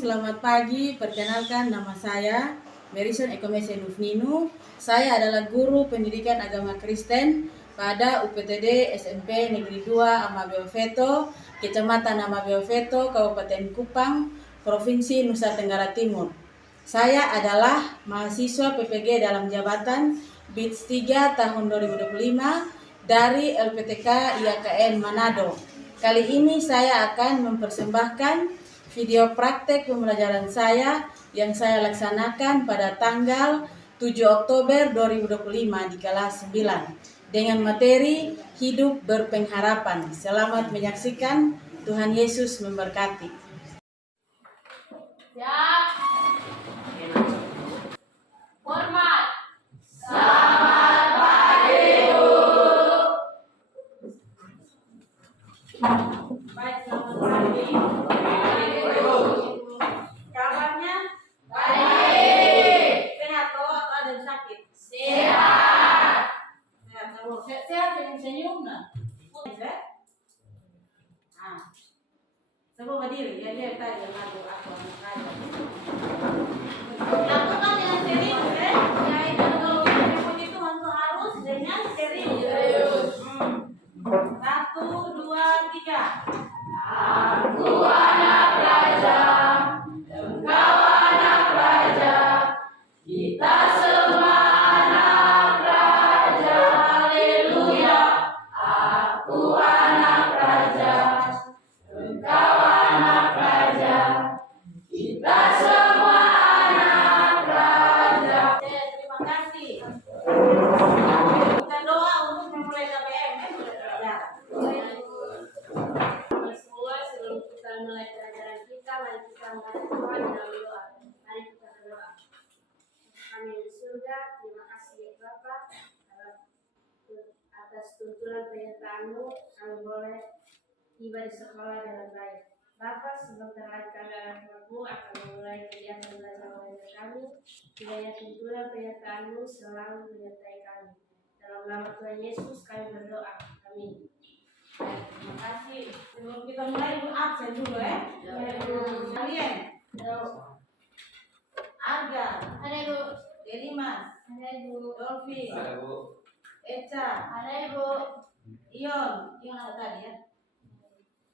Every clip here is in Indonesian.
selamat pagi. Perkenalkan, nama saya Merison Ekomese Nufninu. Saya adalah guru pendidikan agama Kristen pada UPTD SMP Negeri 2 Amabeofeto, Kecamatan Amabeofeto, Kabupaten Kupang, Provinsi Nusa Tenggara Timur. Saya adalah mahasiswa PPG dalam jabatan BITS 3 tahun 2025 dari LPTK IAKN Manado. Kali ini saya akan mempersembahkan video praktek pembelajaran saya yang saya laksanakan pada tanggal 7 Oktober 2025 di kelas 9 dengan materi hidup berpengharapan. Selamat menyaksikan, Tuhan Yesus memberkati. Siap. Hormat. Baik, selamat pagi. Kabarnya? Baik. Sehat atau ada yang sakit? Sehat. Sehat semua. Sehat senyum nah. Sehat? Ah. Semua berdiri, ya lihat tadi yang lagu aku anak. Lakukan dengan serius, ya. Kalau itu harus dengan serius. 1, 2, 3. Aku anak raja, engkau anak raja, kita semua anak raja. Haleluya. Aku anak raja, engkau anak raja, kita semua anak raja. Terima kasih. Kita doa untuk memulai KBM. Ya. Semua sebelum kita mulai pelajaran kita, mari kita menghadap Tuhan dalam doa. Mari kita berdoa. Kami di surga, terima kasih ya Bapa atas tuntunan penyertaan-Mu, kami boleh tiba di sekolah dengan baik. Bapa, sebentar lagi kami anak-anak-Mu akan memulai kegiatan belajar mengajar kami. Kiranya tuntunan penyertaan-Mu selalu menyertai kami. Dalam nama Tuhan Yesus kami berdoa. Amin. Baik, terima kasih. Sebelum kita mulai, Ibu absen dulu ya. Kalian? Arga. Ada Ibu. Delimas. Ada Ibu. Dolphy. Ada Bu. Eca. Ada Ibu. Ion apa tadi ya?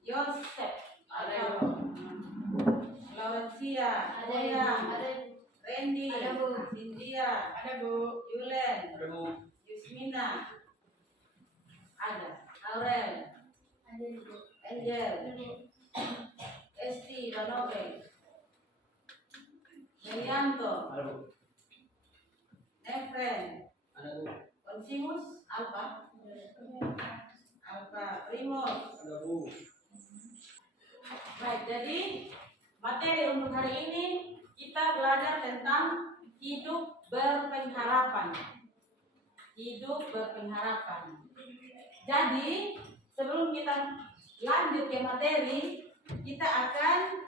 Yosef. Ada Bu. Laurencia. Ada Ibu. Oyang. Ada Ibu. Randy. Ada Bu. Cynthia. Ada Bu. Yulen. Ada Bu. Yusmina. Ada. Aurel. Ada Ibu. Angel. Ibu. Esti. Danope. Merianto. Ada Bu. Nefren. Ada Bu. Onsimus. Alfa. Primos. Ada Bu. Baik, jadi materi untuk hari ini kita belajar tentang hidup berpengharapan. Hidup berpengharapan. Jadi, sebelum kita lanjut ke materi, kita akan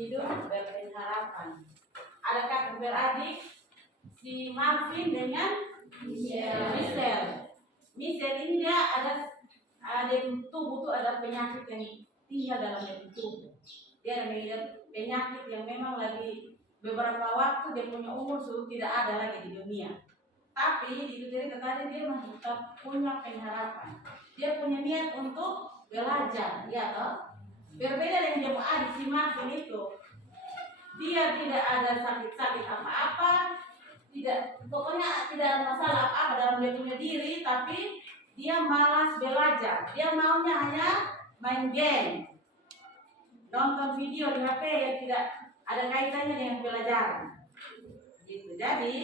hidup berpengharapan. Ada kakak beradik si Marvin dengan Michelle. Michelle ini dia ada tubuh tuh ada penyakit yang tinggal dalam tubuh. Dia ada penyakit yang memang lagi beberapa waktu dia punya umur sudah tidak ada lagi di dunia. Tapi di cerita tadi dia masih tetap punya pengharapan. Dia punya niat untuk belajar, ya toh. Berbeda dengan dia adik si Marvin itu. Dia tidak ada sakit-sakit apa-apa, pokoknya tidak ada masalah apa dalam dia punya diri, tapi dia malas belajar. Dia maunya hanya main game, nonton video di HP yang tidak ada kaitannya dengan pelajaran. Gitu. Jadi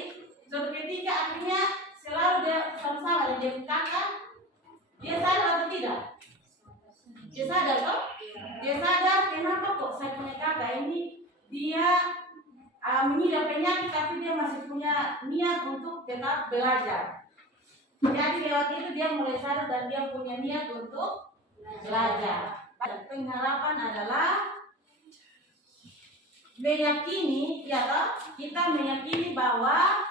suatu ketika akhirnya selalu dia sama-sama dengan dia kakak, dia sadar atau tidak? Dia sadar kok? Dia sadar kenapa kok saya punya kakak ini dia mengidap penyakit tapi dia masih punya niat untuk tetap belajar. Jadi lewat itu dia mulai sadar dan dia punya niat untuk belajar. Pengharapan adalah meyakini, ya toh, kita meyakini bahwa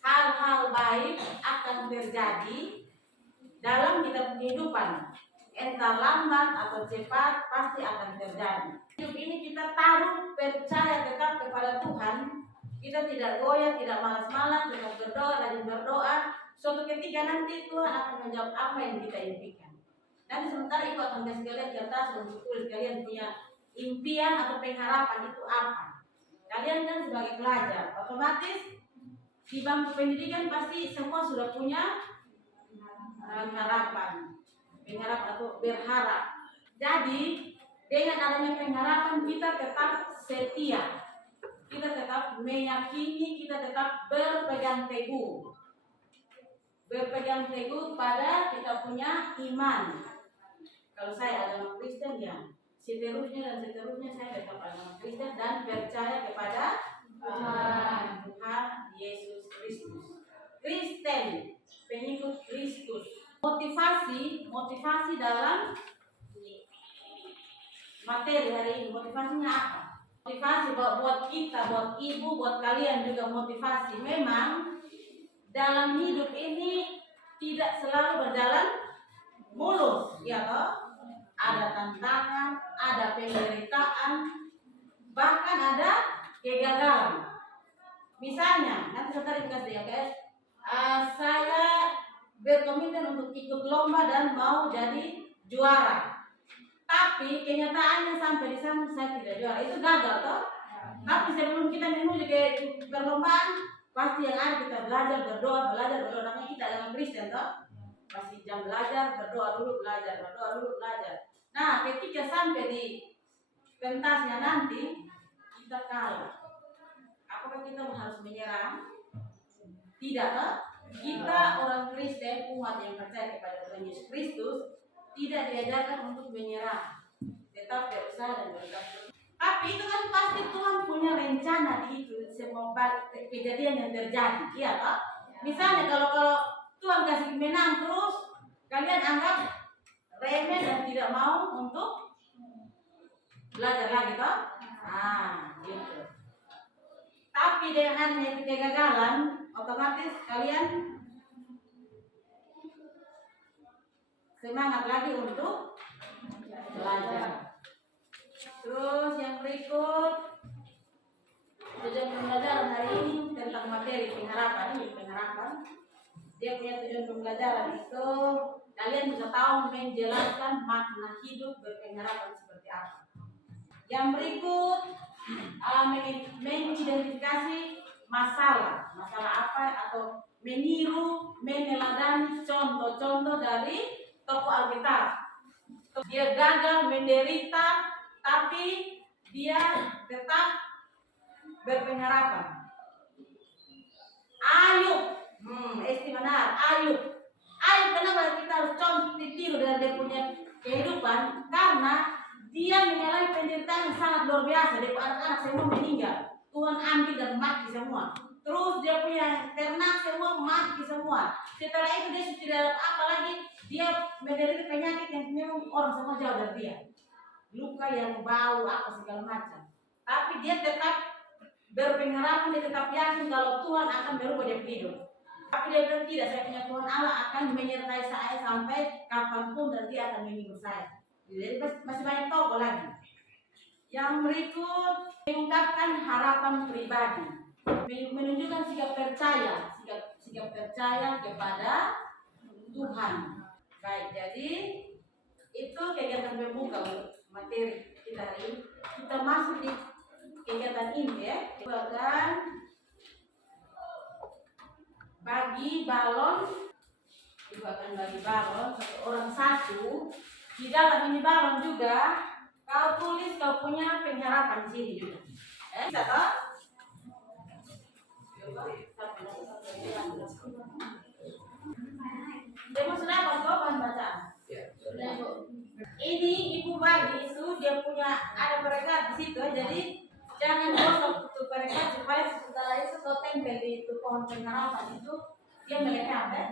hal-hal baik akan terjadi dalam kita kehidupan. Entah lambat atau cepat pasti akan terjadi. Hidup ini kita taruh percaya tetap kepada Tuhan. Kita tidak goyah, tidak malas-malas, tetap berdoa dan berdoa. Suatu ketika nanti Tuhan akan menjawab apa yang kita impikan. Nanti sementara itu akan kasih kalian kertas untuk tulis kalian punya impian atau pengharapan itu apa. Kalian kan sebagai pelajar, otomatis di bangku pendidikan pasti semua sudah punya harapan, atau berharap. Jadi dengan adanya pengharapan kita tetap setia, kita tetap meyakini, kita tetap berpegang teguh pada kita punya iman. Kalau saya agama Kristen ya seterusnya saya tetap agama Kristen dan percaya kepada Tuhan Yesus Kristus. Kristen, pengikut Kristus. Motivasi dalam materi hari ini, motivasinya apa? Motivasi buat kita, buat ibu, buat kalian juga motivasi. Memang dalam hidup ini tidak selalu berjalan mulus, ya toh? Ada tantangan, ada penderitaan, bahkan ada kegagalan. Misalnya, nanti saya kasih ya guys, saya berkomitmen untuk ikut lomba dan mau jadi juara. Tapi kenyataannya sampai di sana saya tidak juara. Itu gagal toh? Tapi sebelum kita menuju ke perlombaan, pasti yang ada kita belajar berdoa. Namanya kita dalam Kristen toh? Pasti jam belajar, berdoa dulu, belajar. Nah, ketika sampai di pentasnya nanti kita kalah. Apakah kita harus menyerah? Tidak toh? Kita orang Kristen, umat yang percaya kepada Tuhan Yesus Kristus, tidak diajarkan untuk menyerah, tetap berusaha dan berdoa. Tapi itu kan pasti Tuhan punya rencana di itu semua kejadian yang terjadi, iya toh? Misalnya kalau Tuhan kasih menang terus, kalian anggap remeh dan tidak mau untuk belajar lagi toh? Gitu. Tapi dengan kegagalan, otomatis kalian semangat lagi untuk belajar. Terus yang berikut, tujuan pembelajaran hari ini tentang materi pengharapan. Dia punya tujuan pembelajaran itu kalian bisa tahu menjelaskan makna hidup berpengharapan seperti apa. Yang berikut mengidentifikasi masalah apa atau meniru, meneladani contoh-contoh dari tokoh Alkitab. Dia gagal, menderita, tapi dia tetap berpengharapan. Ayub, istimewa. Ayub kenapa kita harus contoh ditiru dari dia punya kehidupan? Karena dia mengalami penderitaan yang sangat luar biasa. Dia anak-anak semua meninggal, Tuhan ambil dan mati semua. Terus dia punya ternak semua mati semua. Setelah itu dia sudah dapat apa lagi? Dia menderita penyakit yang memang orang semua jauh dari dia. Luka yang bau apa segala macam. tapi dia tetap berpengharapan, dia tetap yakin kalau Tuhan akan berubah dia hidup. Tapi dia bilang tidak, saya punya Tuhan Allah akan menyertai saya sampai kapanpun dan dia akan mengikut saya. Jadi masih banyak tokoh lagi. Yang berikut mengungkapkan harapan pribadi, menunjukkan sikap percaya kepada Tuhan. Baik, jadi itu kegiatan pembuka untuk materi kita hari ini. Kita masuk di kegiatan ini ya. Bahkan bagi balon satu orang satu. Di dalam ini balon juga kau tulis kau punya pengharapan di sini juga. Bisa toh? Demo sudah bahan bacaan. Ini ibu bagi itu dia punya ada perekat di situ, jadi jangan gosok itu perekat supaya setelah itu kau tempel di itu pohon pengharapan itu dia melekat ya.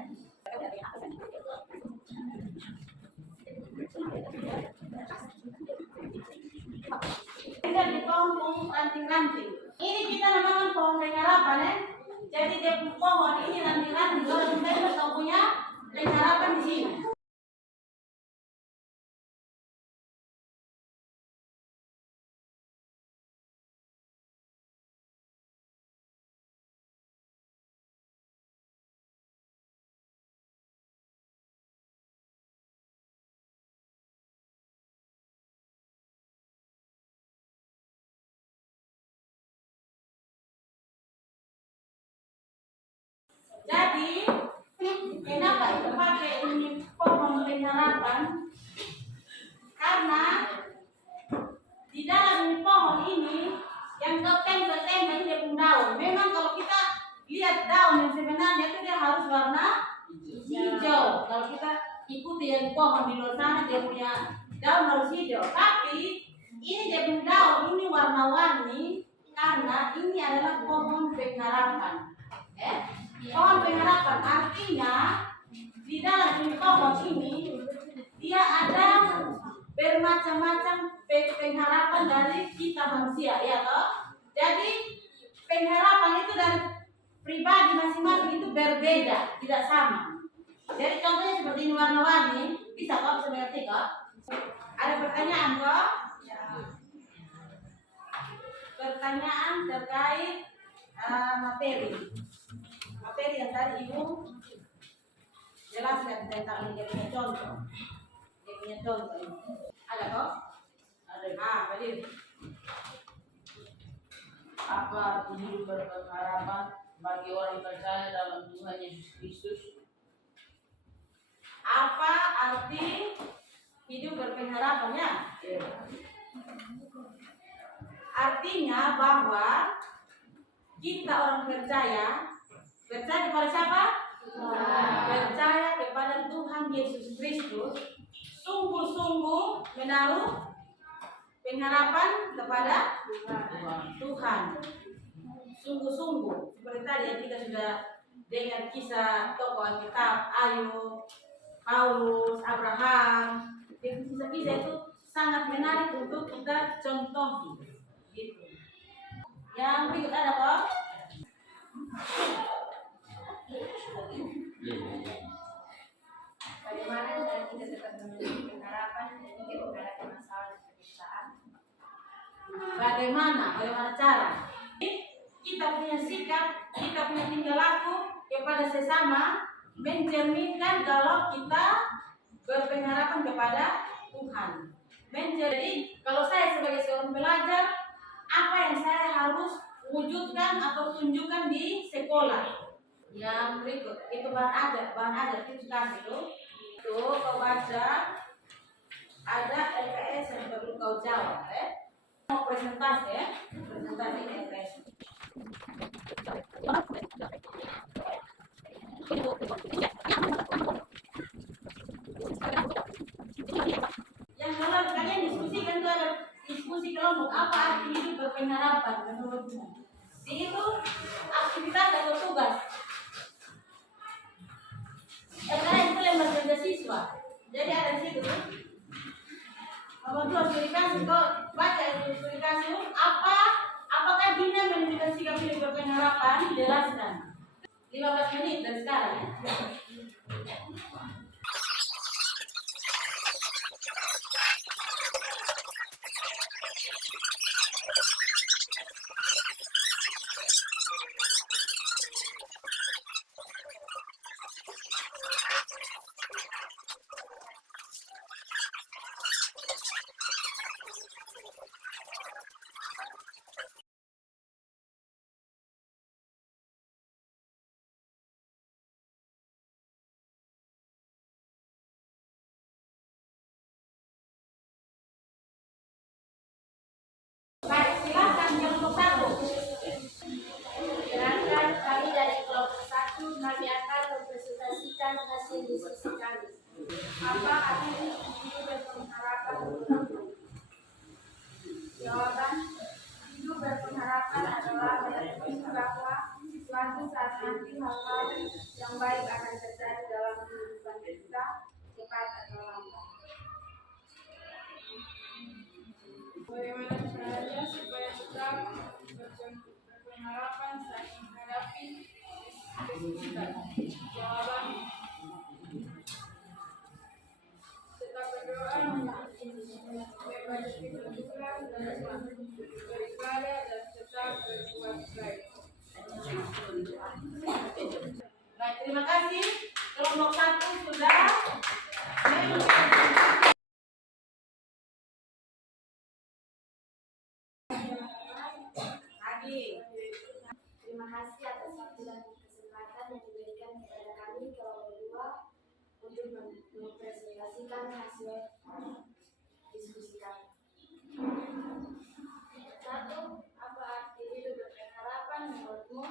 Kita di pohon ranting-ranting. Ini kita namakan pohon pengharapan ya. Jadi dia pohon ini ranting-ranting kalau kita kau punya pengharapan di sini. Jadi, kenapa itu pakai ini pohon pengharapan? Karena di dalam pohon ini yang kau tempel-tempel dia pun daun. Memang kalau kita lihat daun yang sebenarnya itu dia harus warna hijau. Kalau kita ikuti yang pohon di luar sana dia punya daun harus hijau. Tapi ini dia punya daun ini warna-warni karena ini adalah pohon pengharapan. Pohon pengharapan artinya di dalam pohon ini dia ada bermacam-macam pengharapan dari kita manusia, ya toh? Jadi pengharapan itu dari pribadi masing-masing itu berbeda, tidak sama. Jadi contohnya seperti ini warna-warni, bisa kok seperti kok? Ada pertanyaan kok? Pertanyaan terkait materi yang tadi ibu jelaskan tentang ini, dia punya contoh ini. Ada kok? Ada. Balik. Apa arti hidup berpengharapan bagi orang percaya dalam Tuhan Yesus Kristus? Apa arti hidup berpengharapannya? Artinya bahwa kita orang percaya kepada siapa? Percaya kepada Tuhan Yesus Kristus, sungguh-sungguh menaruh pengharapan kepada Tuhan. Sungguh-sungguh. Seperti tadi yang kita sudah dengar kisah tokoh Alkitab, Ayub, Paulus, Abraham. Kisah-kisah itu sangat menarik untuk kita contohi. Gitu. Yang berikut ada apa? Bagaimana cara kita tetap memiliki pengharapan ketika menghadapi masalah dan penderitaan? Bagaimana cara kita punya sikap, kita punya tingkah laku kepada sesama mencerminkan kalau kita berpengharapan kepada Tuhan. Jadi kalau saya sebagai seorang pelajar, apa yang saya harus wujudkan atau tunjukkan di sekolah? Yang berikut itu bahan ajar itu kasih itu kau baca ada LPS yang perlu kau jawab mau presentasi LPS. Yang kalau kalian diskusikan itu ada diskusi kelompok apa arti hidup berpengharapan menurutmu? Itu aktivitas atau tugas. Kalian itu lembar kerja siswa. Jadi ada di situ. Kalau tuh harus dikasih kok baca itu dikasih apa Dina menunjukkan sikap hidup berpengharapan, jelaskan. 15 menit dari sekarang ya. Baik, silakan kelompok 1. Silakan kami dari kelompok 1, kami akan mempresentasikan hasil diskusi kami. Apa arti hidup berpengharapan menurutmu? Jawaban, hidup berpengharapan adalah meyakini bahwa suatu saat nanti hal-hal yang baik akan terjadi dalam kehidupan kita, cepat atau lambat. Bagaimana caranya supaya tetap berpengharapan saat menghadapi kesulitan? Jawaban, tetap berdoa, membaca Al-Quran, beribadah, dan tetap berbuat baik. Baik, terima kasih. Kelompok 1 sudah. Lagi. Terima kasih atas waktu dan kesempatan yang diberikan kepada kami kelompok 2 untuk mempresentasikan hasil diskusi kami. 1. Apa arti hidup berpengharapan menurutmu?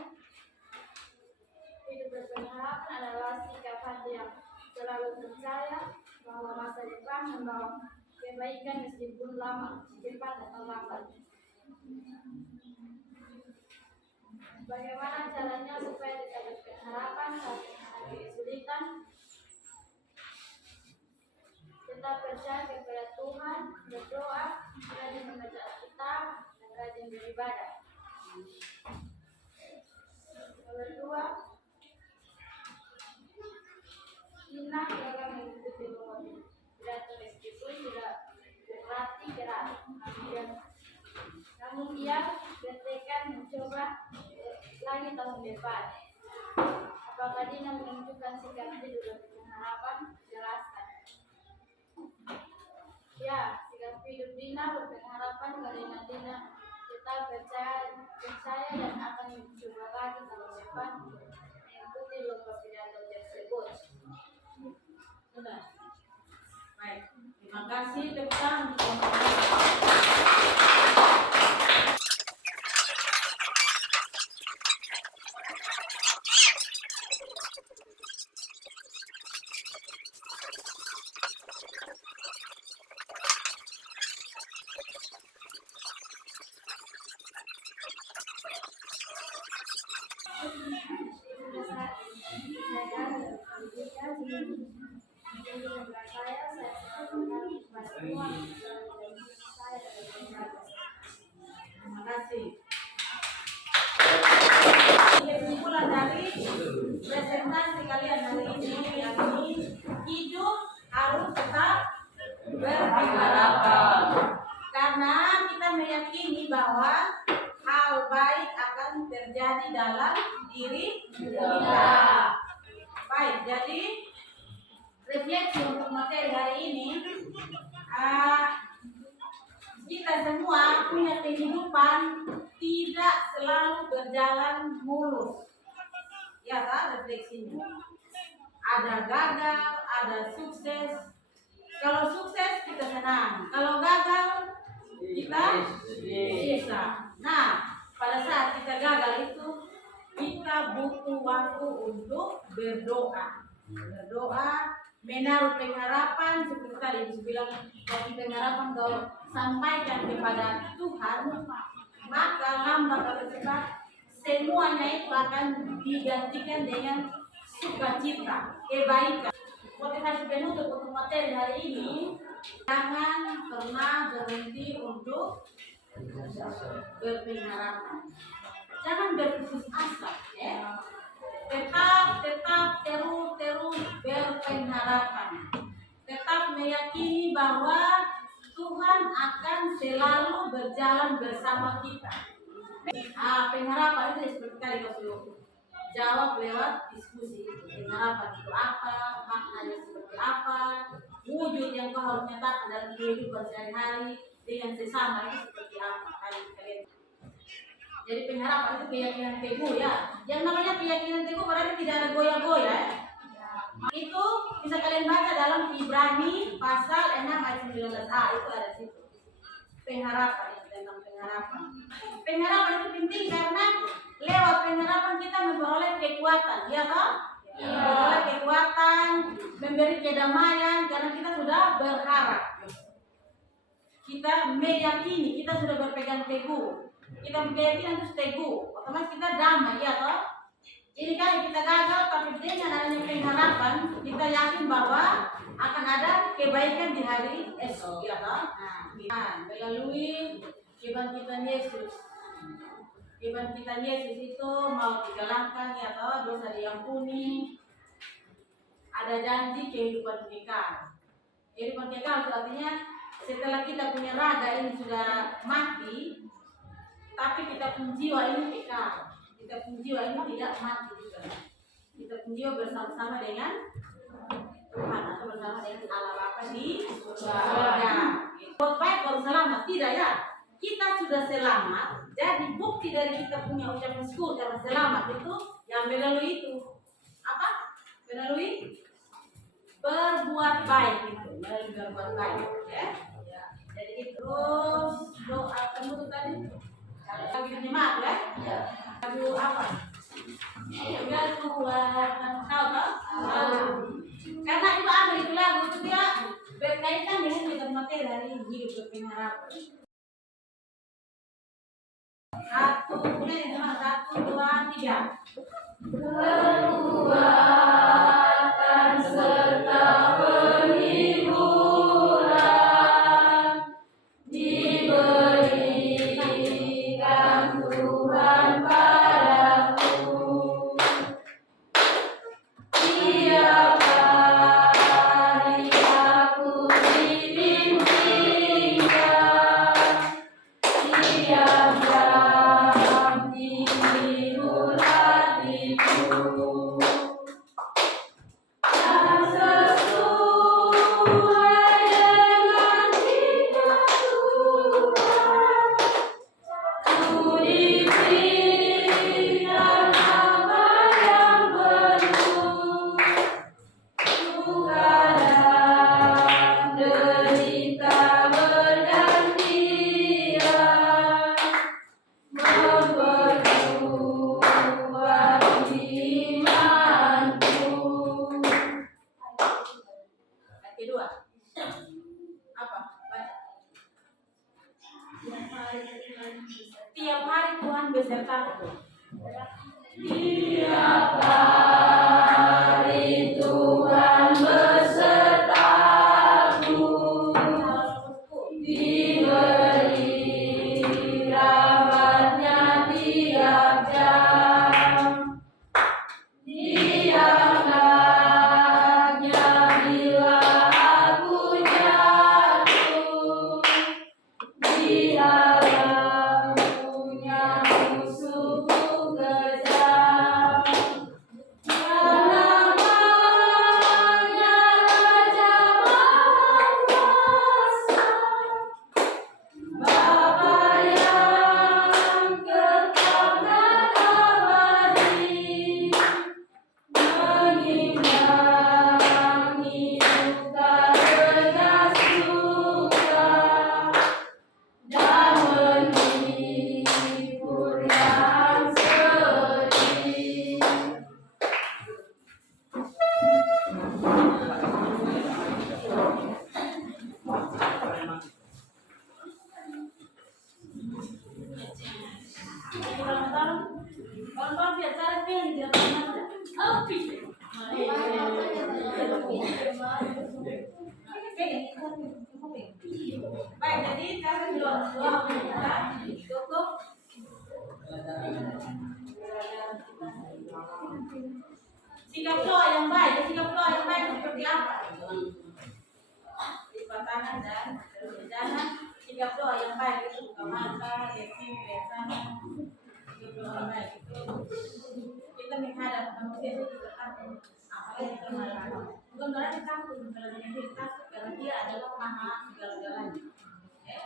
Hidup berpengharapan adalah sikap hati yang selalu percaya bahwa masa depan membawa kebaikan meskipun lama, cepat atau lambat. Bagaimana caranya supaya kita berpengharapan saat menghadapi kesulitan? Tetap percaya kepada Tuhan, berdoa, rajin membaca Alkitab, dan rajin beribadah. Nomor 2, senang dalam mengikuti momen. Berarti meskipun tidak berlatih keras, namun dia bertekad mencoba lagi tahun depan. Apakah Dina menunjukkan sikap hidup berpengharapan? Jelaskan. Ya, sikap hidup Dina berpengharapan karena Dina tetap percaya dan akan mencoba lagi tahun depan mengikuti lomba pidato tersebut. Sudah. Baik, terima kasih. Tepuk tangan. Terima kasih. Kesimpulan dari presentasi kalian hari ini yakni hidup harus tetap berpengharapan. Karena kita meyakini bahwa hal baik akan terjadi dalam diri kita. Baik, jadi refleksi untuk materi hari ini, kita semua punya kehidupan tidak selalu berjalan mulus. Ya kan, refleksinya. Ada gagal, ada sukses. Kalau sukses kita senang, kalau gagal kita bisa. Nah, pada saat kita gagal itu kita butuh waktu untuk berdoa. Berdoa, menaruh pengharapan seperti tadi bilang, kalau pengharapan kau sampaikan kepada Tuhan, maka lambat atau cepat semuanya itu akan digantikan dengan sukacita, kebaikan. Motivasi penutup untuk materi hari ini, jangan pernah berhenti untuk berpengharapan. Jangan berputus asa, ya. Tetap terus berpengharapan. Tetap meyakini bahwa Tuhan akan selalu berjalan bersama kita. Pengharapan itu seperti tadi kau sudah jawab lewat diskusi. Pengharapan itu apa? Maknanya seperti apa? Wujud yang kau harus nyatakan dalam kehidupan sehari-hari dengan sesama itu seperti apa? Kalian. Jadi pengharapan itu keyakinan teguh, ya. Yang namanya keyakinan teguh berarti tidak ada goyah-goyah. Itu bisa kalian baca dalam Ibrani pasal 6 ayat 19a, itu ada situ. Pengharapan, itu tentang pengharapan. Pengharapan itu penting karena lewat pengharapan kita memperoleh kekuatan, ya toh? Memperoleh kekuatan, memberi kedamaian karena kita sudah berharap. Kita meyakini, kita sudah berpegang teguh. Kita keyakinan itu teguh, otomatis kita damai, ya toh? Ini kali kita gagal, tapi dengan adanya pengharapan, kita yakin bahwa akan ada kebaikan di hari esok, ya toh? Nah, melalui kebangkitan Yesus. Kebangkitan Yesus itu mau digalakkan, ya toh? Dosa diampuni, ada janji kehidupan kekal. Kehidupan kekal itu artinya setelah kita punya raga ini sudah mati, tapi kita pun jiwa ini kekal. Kita pun jiwa ini tidak mati juga. Kita pun jiwa bersama-sama dengan Tuhan atau bersama dengan Allah Bapa di surga. Baik baru selamat, tidak ya? Kita sudah selamat. Jadi bukti dari kita punya ucapan syukur karena selamat itu yang melalui itu apa? Melalui berbuat baik itu, melalui berbuat baik, ya. Jadi terus doa penutup tadi. Lagi nyimak, ya. Lagu apa? Juga Tuhan tahu toh? Karena itu apa itu lagu itu dia berkaitan dengan materi dari hidup berpengharapan. Satu, kemudian yang satu, dua, tiga. Kekuatan serta penghiburan diberikan Tuhan padaku. Tiap hari aku dibimbingkan, tiap jam dihibur hatiku. Dan sesuai dengan firman Tuhan, ku diberikan apa yang perlu. Duka dan derita bergantian, memperkuat imanku. Ayat kedua. Apa? Baca. Tiap hari Tuhan besertaku. Tiap hari Tuhan besertaku. Diberi rahmat-Nya tiap jam. Diangkatnya bila aku jatuh. Dialah punya musuhku kejam. Yang namanya Raja Maha Bapa yang kekal dan abadi, mengimbangi duka dengan suka dan menghibur yang sedih. Kawan-kawan biar cara pilih dia mana? Oh, pilih. Pilih. Baik, jadi kalian doa kita cukup. Sikap doa yang baik seperti apa? Lipat tangan dan berjalan. Sikap doa yang baik itu buka mata, lihat sana. Sikap doa yang baik itu kita menghadap manusia itu juga takut. Apalagi kita marah. Bukan berarti takut kalau kita takut karena dia adalah maha segala-galanya. Ya.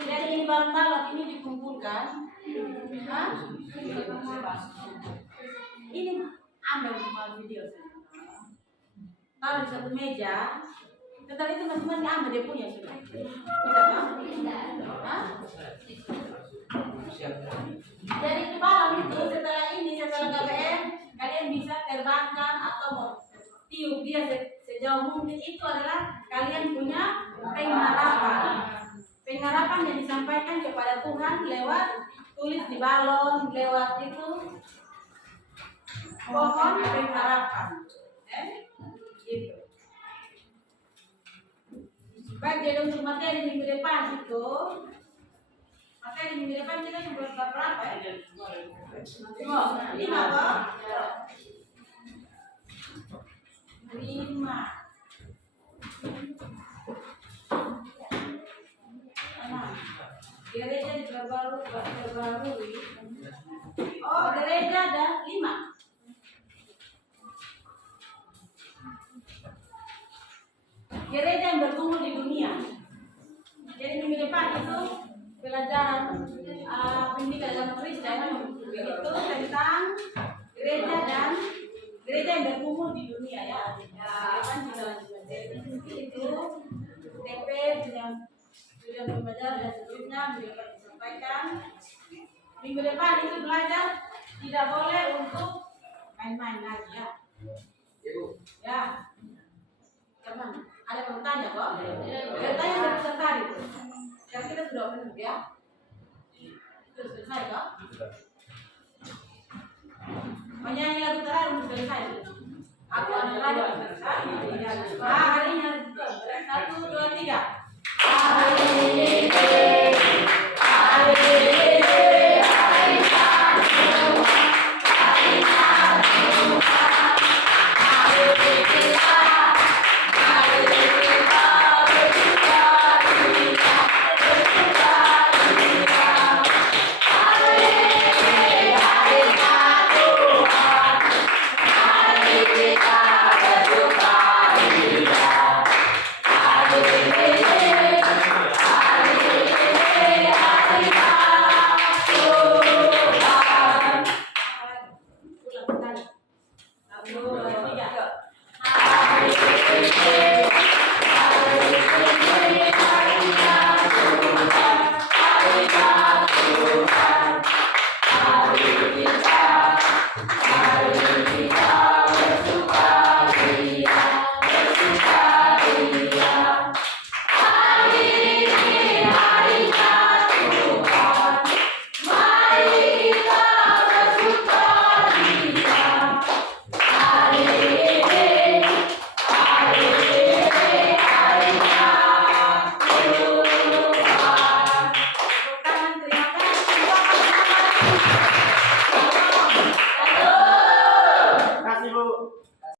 Jadi ini barang tawar ini dikumpulkan. Ini ambil semua video saya. Taruh di satu meja. Tetapi teman-teman ambil dia punya sudah. Bisa tak? Jadi di malam itu setelah KBM kalian bisa terbangkan atau mau tiup dia sejauh mungkin. Itu adalah kalian punya pengharapan yang disampaikan kepada Tuhan lewat tulis di balon, lewat itu pohon pengharapan. Gitu. Baik, jadi untuk materi minggu depan itu, materi minggu depan kita sudah berapa ya? 5 toh? 5. Gereja diperbarui. Oh, gereja ada 5. Gereja yang bertumbuh di dunia. Jadi minggu depan itu pelajaran pendidikan agama Kristen itu tentang gereja dan gereja yang bertumbuh di dunia ya. Depan juga itu TP sudah membaca dan sebelumnya beliau disampaikan. Minggu depan itu belajar tidak boleh untuk main-main lagi ya. Ya. Teman, ada yang bertanya kok? Bertanya sebentar itu. Yang kita sudah penuh ya. Sudah selesai kok? Menyanyi lagu terakhir sudah selesai. Aku ada lagi selesai. Hari ini 1, 2, 3.